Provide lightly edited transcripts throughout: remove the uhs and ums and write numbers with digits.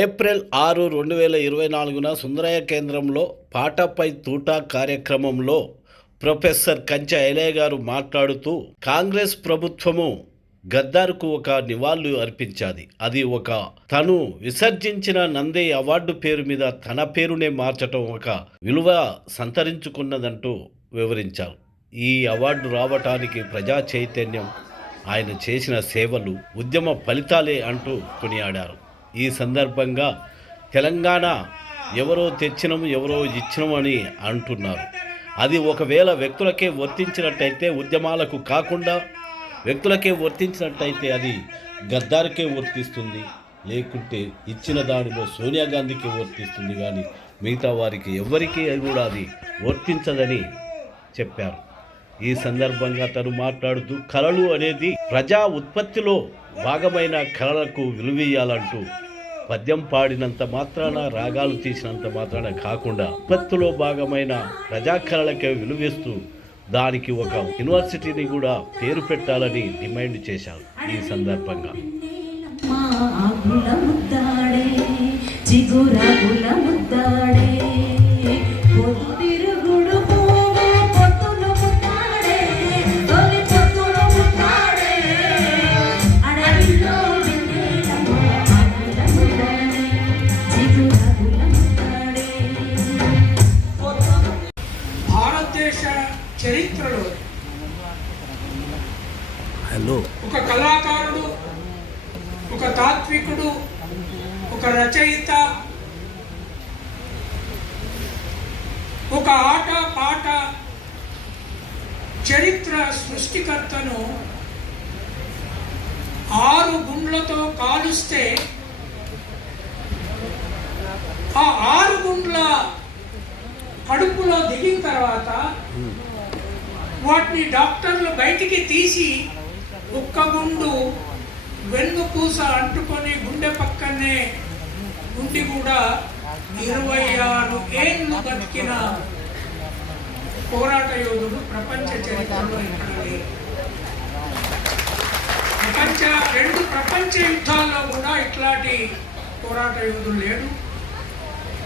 April 6, 2024న Sundarayya కేంద్రంలో పాటపై తూటా కార్యక్రమంలో professor కంచె ఐలయ్య గారు మాట్లాడుతూ కాంగ్రెస్ ప్రభుత్వము గద్దార్కు ఒక నివాళులు అర్పించాది. అది ఒక తను విసర్జించిన నంది అవార్డు పేరు మీద తన పేరునే మార్చటం ఒక విలువ సంతరించుకున్నదంటూ వివరించారు. ఈ అవార్డు రావటానికి ప్రజా చైతన్యం, ఆయన చేసిన సేవలు, ఉద్యమ ఫలితాలే అంటూ కొనియాడారు. ఈ సందర్భంగా తెలంగాణ ఎవరో తెచ్చినము ఎవరో ఇచ్చినము అని అంటున్నారు. అది ఒకవేళ వ్యక్తులకే వర్తించినట్టయితే, ఉద్యమాలకు కాకుండా వ్యక్తులకే వర్తించినట్టయితే అది గద్దార్కే వర్తిస్తుంది. లేకుంటే ఇచ్చిన దానిలో సోనియా గాంధీకి వర్తిస్తుంది, కానీ మిగతా వారికి ఎవరికి కూడా అది వర్తించదని చెప్పారు. ఈ సందర్భంగా తను మాట్లాడుతూ కళలు అనేది ప్రజా ఉత్పత్తిలో భాగమైన కళలకు విలువీయాలంటూ పద్యం పాడినంత మాత్రాన, రాగాలు తీసినంత మాత్రాన కాకుండా ఉత్పత్తిలో భాగమైన ప్రజా కళలకే విలువిస్తూ దానికి ఒక యూనివర్సిటీని కూడా పేరు పెట్టాలని డిమాండ్ చేశారు. ఈ సందర్భంగా చరిత్రలో ఒక కళాకారుడు, ఒక తాత్వికుడు, ఒక రచయిత, ఒక ఆట పాట చరిత్ర సృష్టికర్తను 6 గుండ్లతో కాలుస్తే ఆ 6 గుండ్ల కడుపులో దిగిన తర్వాత వాటిని డాక్టర్లు బయటికి తీసి ఒక్క గుండు వెన్నుపూస అంటుకొని గుండె పక్కనే గుండి కూడా 26 ఏళ్ళు బతికిన పోరాట యోధుడు ప్రపంచ చరిత్రలో ఎక్కడ లేరు. 2 ప్రపంచ యుద్ధాల్లో కూడా ఇట్లాంటి పోరాట యోధుడు లేడు.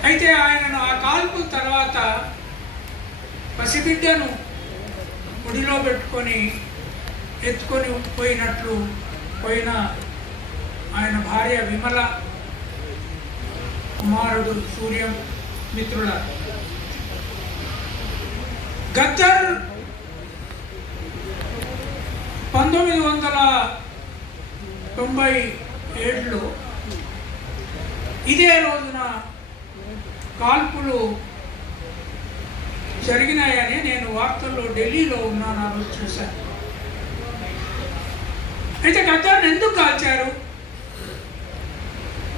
అయితే ఆయనను ఆ కాల్పుల తర్వాత పసిబిడ్డను ఒడిలో పెట్టుకొని ఎత్తుకొని పోయినట్లు పోయిన ఆయన భార్య విమల, కుమారుడు సూర్యం, మిత్రుల గద్దర్ 1997లో ఇదే రోజున కాల్పులు జరిగినాయని నేను వార్తల్లో ఢిల్లీలో ఉన్నాను, ఆ రోజు చూశాను. అయితే గద్దార్ని ఎందుకు కాల్చారు,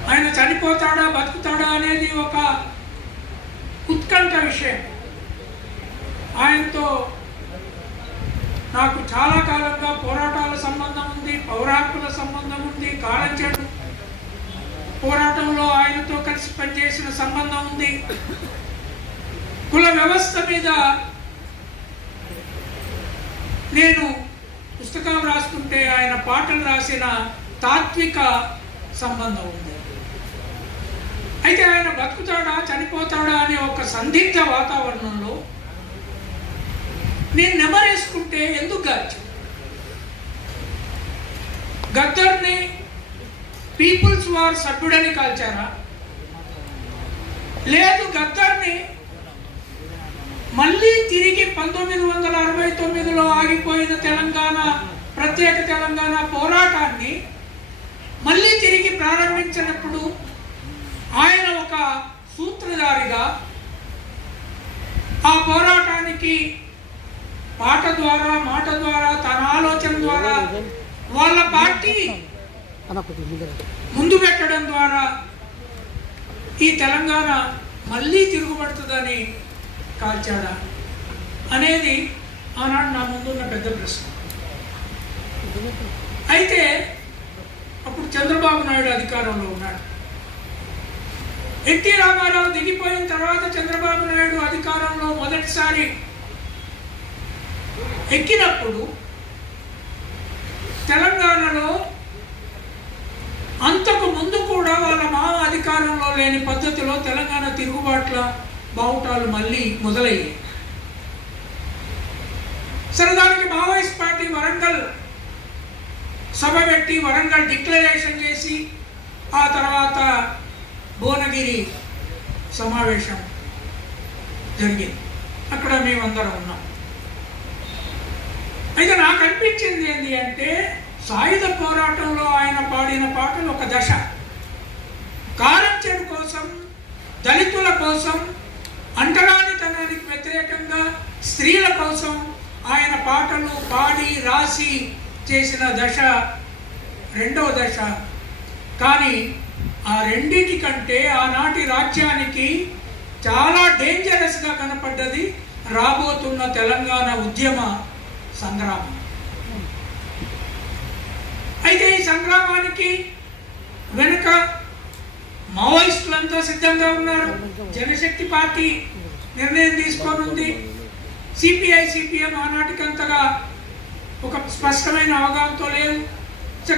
ఆయన చనిపోతాడా బతుకుతాడా అనేది ఒక ఉత్కంఠ విషయం. ఆయనతో నాకు చాలా కాలంగా పోరాటాల సంబంధం ఉంది, పౌరాకుల సంబంధం ఉంది, కాలంచెడు పోరాటంలో ఆయనతో కలిసి పనిచేసిన సంబంధం ఉంది. కుల వ్యవస్థ మీద నేను పుస్తకాలు రాసుకుంటే ఆయన పాటలు రాసిన తాత్విక సంబంధం ఉంది. అయితే ఆయన బతుకుతాడా చనిపోతాడా అనే ఒక సందిగ్ధ వాతావరణంలో నేను నెమరేసుకుంటే ఎందుకు కాల్చు? గద్దర్ని పీపుల్స్ వార్ సభ్యుడని కాల్చారా? లేదు, గద్దర్ని మళ్ళీ తిరిగి 1969లో ఆగిపోయిన తెలంగాణ, ప్రత్యేక తెలంగాణ పోరాటాన్ని మళ్ళీ తిరిగి ప్రారంభించినప్పుడు ఆయన ఒక సూత్రధారిగా ఆ పోరాటానికి పాట ద్వారా, మాట ద్వారా, తన ఆలోచన ద్వారా వాళ్ళ పార్టీ ముందు పెట్టడం ద్వారా ఈ తెలంగాణ మళ్ళీ తిరుగుబడుతుందని కాల్చాడా అనేది ఆనాడు నా ముందున్న పెద్ద ప్రశ్న. అయితే అప్పుడు చంద్రబాబు నాయుడు అధికారంలో ఉన్నాడు. ఎన్టీ రామారావు దిగిపోయిన తర్వాత చంద్రబాబు నాయుడు అధికారంలో మొదటిసారి ఎక్కినప్పుడు తెలంగాణలో అంతకు ముందు కూడా వాళ్ళ మావ అధికారంలో లేని పద్ధతిలో తెలంగాణ తిరుగుబాట్ల బావుటాలు మళ్ళీ మొదలయ్యాయి. సరదానికి మావోయిస్ట్ పార్టీ వరంగల్ సభ పెట్టి వరంగల్ డిక్లరేషన్ చేసి ఆ తర్వాత భువనగిరి సమావేశం జరిగింది. అక్కడ మేమందరం ఉన్నాం. అయితే నాకు అనిపించింది ఏంటి అంటే, సాయుధ పోరాటంలో ఆయన పాడిన పాటలు ఒక దశ, కారంచేడు కోసం, దళితుల కోసం, అంటరానితనానికి వ్యతిరేకంగా స్త్రీల కోసం ఆయన పాటలు పాడి రాసి చేసిన దశ రెండవ దశ. కానీ ఆ రెండింటికంటే ఆనాటి రాజ్యానికి చాలా డేంజరస్గా కనపడ్డది రాబోతున్న తెలంగాణ ఉద్యమ సంగ్రామం. అయితే ఈ సంగ్రామానికి వెనుక మావోయిస్టులంతా సిద్ధంగా ఉన్నారు. జనశక్తి పార్టీ నిర్ణయం తీసుకోనుంది. సిపిఐ సిపిఎం ఆనాటికంతగా ఒక స్పష్టమైన అవగాహనతో లేవు.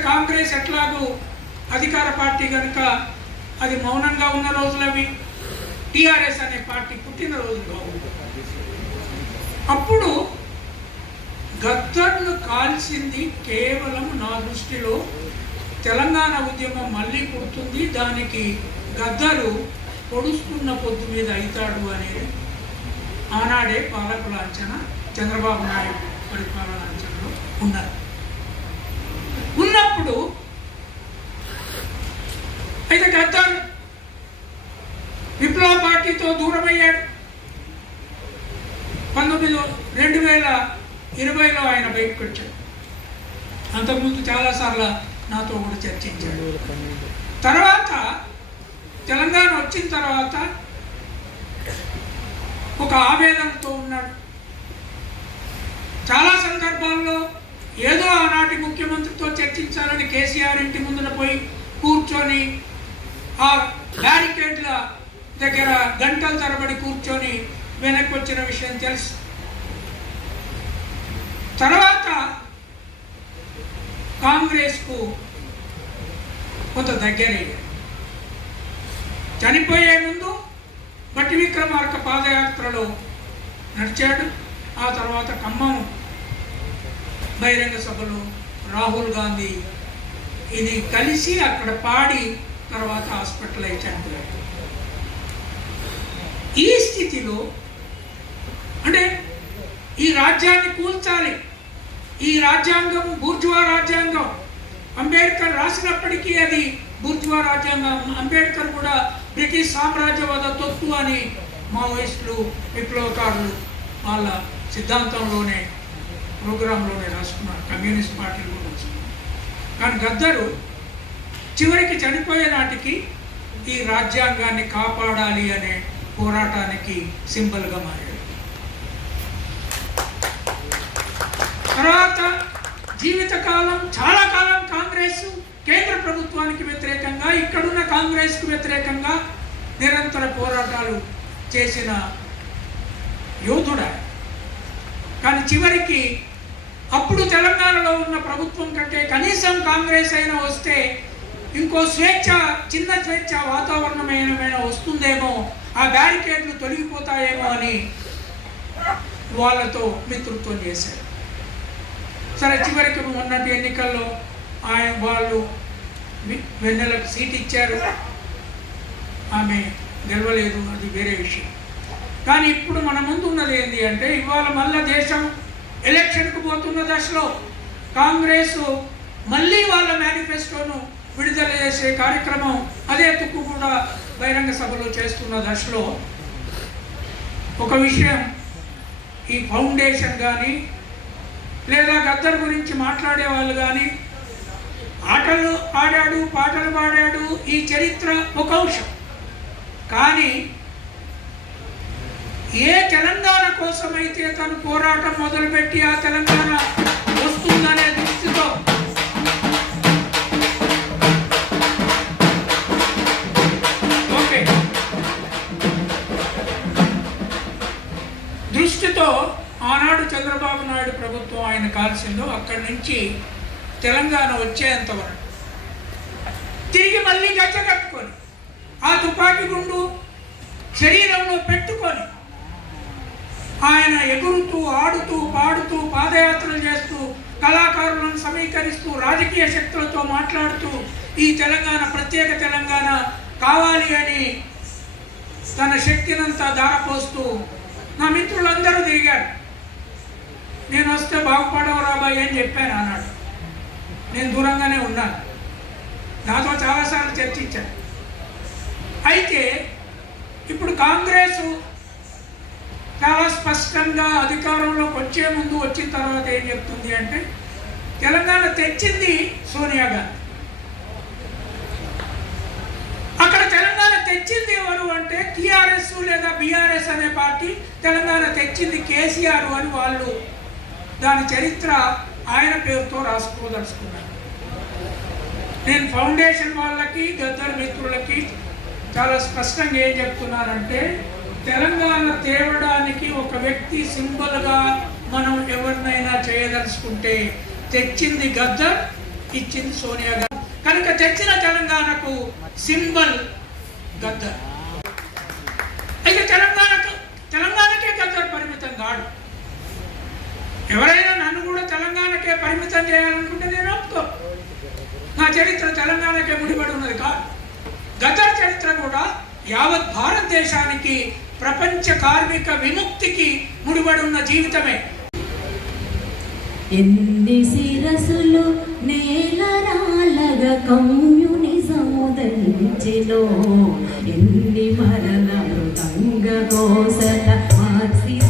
కాంగ్రెస్ ఎట్లాగూ అధికార పార్టీ కనుక అది మౌనంగా ఉన్న రోజులవి. టిఆర్ఎస్ అనే పార్టీ పుట్టిన రోజులు. అప్పుడు గద్దర్ను కాల్చింది కేవలం నా దృష్టిలో తెలంగాణ ఉద్యమం మళ్ళీ పుడుతుంది, దానికి గద్దరు పొడుస్తున్న పొద్దు మీద అవుతాడు అనేది ఆనాడే పాలకుల అంచనా, చంద్రబాబు నాయుడు పరిపాలన అంచనలో ఉన్నప్పుడు అయితే గద్దర్ విప్లవ పార్టీతో దూరమయ్యాడు. 2020లో ఆయన బయటకు వచ్చాడు. అంతకుముందు చాలాసార్లు నాతో కూడా చర్చించాడు. తర్వాత తెలంగాణ వచ్చిన తర్వాత ఒక ఆవేదనతో ఉన్నాడు. చాలా సందర్భాల్లో ఏదో ఆనాటి ముఖ్యమంత్రితో చర్చించాలని కేసీఆర్ ఇంటి ముందున పోయి కూర్చొని ఆ బ్యారికేడ్ల దగ్గర గంటల తరబడి కూర్చొని వెనక్కి వచ్చిన విషయం తెలుసు. తర్వాత కాంగ్రెస్కు కొంత దగ్గరయ్యాడు. చనిపోయే ముందు బట్టి విక్రమార్క పాదయాత్రలో నడిచాడు. ఆ తర్వాత ఖమ్మం బహిరంగ సభలో రాహుల్ గాంధీ ఇది కలిసి అక్కడ పాడి తర్వాత హాస్పిటలైజ్ చనిపోయాడు. ఈ స్థితిలో అంటే ఈ రాజ్యాన్ని కూల్చాలి, ఈ రాజ్యాంగం బూర్జువా రాజ్యాంగం, అంబేద్కర్ రాసినప్పటికీ అది బూర్జువా రాజ్యాంగం. అంబేద్కర్ కూడా బ్రిటిష్ సామ్రాజ్యవాద తొత్తు అని మావోయిస్టులు విప్లవకారులు వాళ్ళ సిద్ధాంతంలోనే ప్రోగ్రాంలోనే రాసుకున్నారు, కమ్యూనిస్ట్ పార్టీలు కూడా రాసుకున్నారు. కానీ గద్దరు చివరికి చనిపోయే నాటికి ఈ రాజ్యాంగాన్ని కాపాడాలి అనే పోరాటానికి సింబల్గా మారాడు. తర్వాత జీవితకాలం చాలా కాలం కాంగ్రెస్ కేంద్ర ప్రభుత్వానికి వ్యతిరేకంగా, ఇక్కడున్న కాంగ్రెస్కు వ్యతిరేకంగా నిరంతర పోరాటాలు చేసిన యోధుడ. కానీ చివరికి అప్పుడు తెలంగాణలో ఉన్న ప్రభుత్వం కంటే కనీసం కాంగ్రెస్ అయినా వస్తే ఇంకో చిన్న స్వేచ్ఛ వాతావరణం ఏమైనా వస్తుందేమో, ఆ బ్యారికేడ్లు తొలగిపోతాయేమో అని వాళ్ళతో మిత్రత్వం చేశారు. సరే, చివరికి మొన్నటి ఎన్నికల్లో వాళ్ళు వెన్నెలకు సీట్ ఇచ్చారు, ఆమె గెలవలేదు, అది వేరే విషయం. కానీ ఇప్పుడు మన ముందు ఉన్నది ఏంటి అంటే, ఇవాళ మళ్ళా దేశం ఎలక్షన్కు పోతున్న దశలో కాంగ్రెస్ మళ్ళీ వాళ్ళ మేనిఫెస్టోను విడుదల చేసే కార్యక్రమం, అదే తుక్కు కూడా బహిరంగ సభలో చేస్తున్న దశలో ఒక విషయం, ఈ ఫౌండేషన్ కానీ లేదా గద్దర్ గురించి మాట్లాడే వాళ్ళు కానీ ఆటలు ఆడాడు, పాటలు పాడాడు, ఈ చరిత్ర ఒక అంశం. కానీ ఏ తెలంగాణ కోసమైతే తను పోరాటం మొదలుపెట్టి ఆ తెలంగాణ వస్తుందనే దృష్టితో ఆనాడు చంద్రబాబు చంద్రబాబు నాయుడు ప్రభుత్వం ఆయన కాల్చిందో అక్కడి నుంచి తెలంగాణ వచ్చేంత వరకు తిరిగి మళ్ళీ గచ్చ కట్టుకొని ఆ తుపాకీ గుండు శరీరంలో పెట్టుకొని ఆయన ఎగురుతూ ఆడుతూ పాడుతూ పాదయాత్రలు చేస్తూ కళాకారులను సమీకరిస్తూ రాజకీయ శక్తులతో మాట్లాడుతూ ఈ తెలంగాణ ప్రత్యేక తెలంగాణ కావాలి అని తన శక్తినంతా ధారపోస్తూ నా మిత్రులందరూ తిరిగారు. నేను వస్తే బాగుపడవు రాబాయి అని చెప్పాను అన్నాడు. నేను దూరంగానే ఉన్నాను, నాతో చాలాసార్లు చర్చించాను. అయితే ఇప్పుడు కాంగ్రెస్ చాలా స్పష్టంగా అధికారంలోకి వచ్చే ముందు వచ్చిన తర్వాత ఏం చెప్తుంది అంటే తెలంగాణ తెచ్చింది సోనియా గాంధీ. అక్కడ తెలంగాణ తెచ్చింది ఎవరు అంటే టీఆర్ఎస్ లేదా బీఆర్ఎస్ అనే పార్టీ, తెలంగాణ తెచ్చింది కేసీఆర్ అని వాళ్ళు దాని చరిత్ర ఆయన పేరుతో రాసుకోదలుచుకున్నారు. నేను ఫౌండేషన్ వాళ్ళకి గద్దర్ మిత్రులకి చాలా స్పష్టంగా ఏం చెప్తున్నానంటే తెలంగాణ తేవడానికి ఒక వ్యక్తి సింబల్గా మనం ఎవరినైనా చేయదలుచుకుంటే తెచ్చింది గద్దర్, ఇచ్చింది సోనియా గాంధీ. కనుక తెచ్చిన తెలంగాణకు సింబల్ గద్దర్. అయితే తెలంగాణకే గద్దర్ పరిమితం కాదు. ఎవరైనా నన్ను కూడా తెలంగాణకే పరిమితం చేయాలనుకుంటే నేను ఒప్పుకో. నా చరిత్ర తెలంగాణకే ముడిపడి ఉన్నది కాదు. గద్దర్ చరిత్ర కూడా యావత్ భారతదేశానికి ప్రపంచ కార్మిక విముక్తికి ముడిపడి ఉన్న జీవితమే. ఎన్ని శిరసులు నేలరాలగా కమ్యూనిజము దంచెలో, ఎన్ని మరణ మృదంగ కోసల మార్క్సిజం